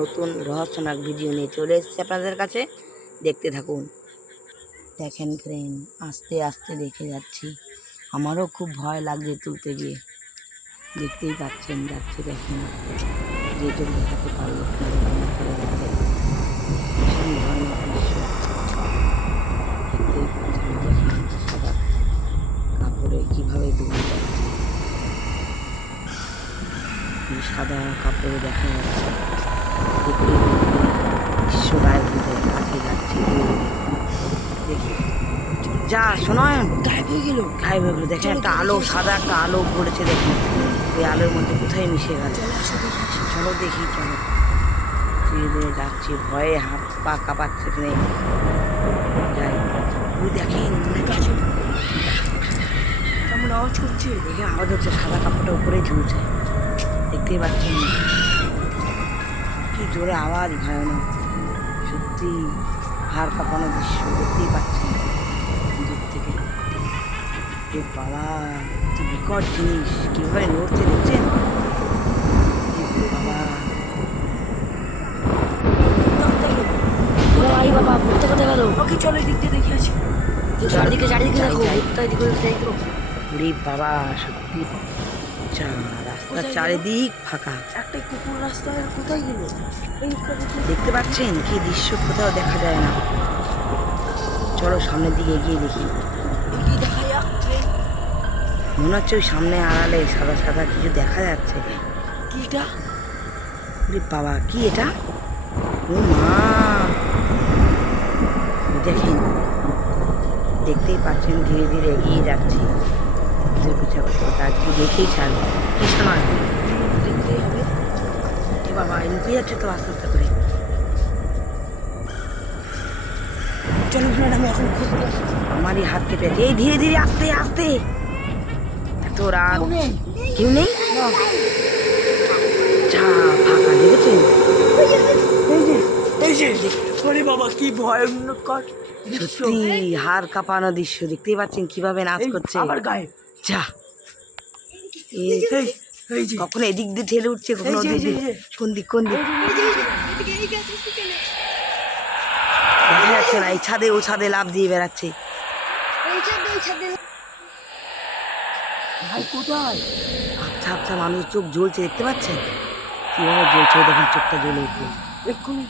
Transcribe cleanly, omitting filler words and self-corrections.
নতুন রহস্যজনক ভিডিও নিয়ে চলে এসেছি আপনাদের কাছে, দেখতে থাকুন। দেখেন ফ্রেন্ড, আস্তে আস্তে দেখে যাচ্ছি, আমারও খুব ভয় লাগছে তুলতে গিয়ে। দেখতেই পাচ্ছেন যাচ্ছে, দেখেন যেটুকু দেখাতে পারবো করে দেখেন, ভীষণ ভয়ানক দৃশ্য। দেখতেই পাচ্ছেন, দেখেন সাদা কাপড়ে কীভাবে ডুবে যাচ্ছে, সাদা কাপড়ে দেখা যাচ্ছে। দেখতে দৃশ্য গায়েব হয়ে কাছে যাচ্ছে, দেখি যা শোনায়ন গায়েব হয়ে গেল। দেখেন একটা আলো, সাদা একটা আলো পড়েছে, দেখুন ওই আলোর মধ্যে কোথায় মিশে গেছে। চলো দেখি, চলো ধীরে ধীরে যাচ্ছি, ভয়ে হাত পা কাঁপাচ্ছে। যাই, ওই দেখেন কেমন আওয়াজ করছে, দেখে আওয়াজ হচ্ছে, সাদা কাপড়টা উপরে ঝুলছে, দেখতেই পাচ্ছেন কি জোরে আওয়াজ, ভয়ানক সত্যি হাড় কাঁপানো দৃশ্য। দেখতেই পাচ্ছেন দূর থেকে, বাবা কি বিকট জিনিস, কীভাবে নড়ছে দেখছেন বাবা। বাবা ঘুরতে কোথায় গেল? ওকে চলো দিক দিয়ে দেখে আসি, চারিদিকে দেখো, বাবা সত্যি রাস্তার চারিদিক ফাঁকা, একটা কুকুর রাস্তায় কোথায় গেল দেখতে পাচ্ছেন কি দৃশ্য, কোথাও দেখা যায় না। চলো সামনের দিকে এগিয়ে দেখি, দেখা যাচ্ছে মনে হচ্ছে ওই সামনে আড়ালে সাদা সাদা কিছু দেখা যাচ্ছে। কিটা বাবা, কি এটা? ও মা, দেখেন দেখতেই পাচ্ছেন ধীরে ধীরে এগিয়ে যাচ্ছি, দেখেই ছাড়বে কি সময় দেখতেই হবে। বাবা লুকিয়ে যাচ্ছে তো আস্তে আস্তে করে। চলো ফ্রেন্ড, আমি এখন খুঁজতে আসছি, আমারই হাত কেটেছে। এই ধীরে ধীরে আস্তে আস্তে, এত রাত কেউ নেই, যা ফাঁকা দেখেছেন। বাবা কি ভয়ঙ্কর সত্যি, হাড় কাঁপানো দৃশ্য। দেখতেই পাচ্ছেন কিভাবে নাচ করছে, আবার গায়ে যা কখনো এদিক দিয়ে ঠেলে উঠছে, কখনো কোন দিক দেখা যাচ্ছে না। এই ছাদে ও ছাদে লাফ দিয়ে বেড়াচ্ছে, ভাই কোথায়? আচ্ছা আচ্ছা, মানুষ চোখ জ্বলছে, দেখতে পাচ্ছেন কিভাবে জ্বলছে, দেখেন চোখটা জ্বলে উঠলো এক্ষুনি।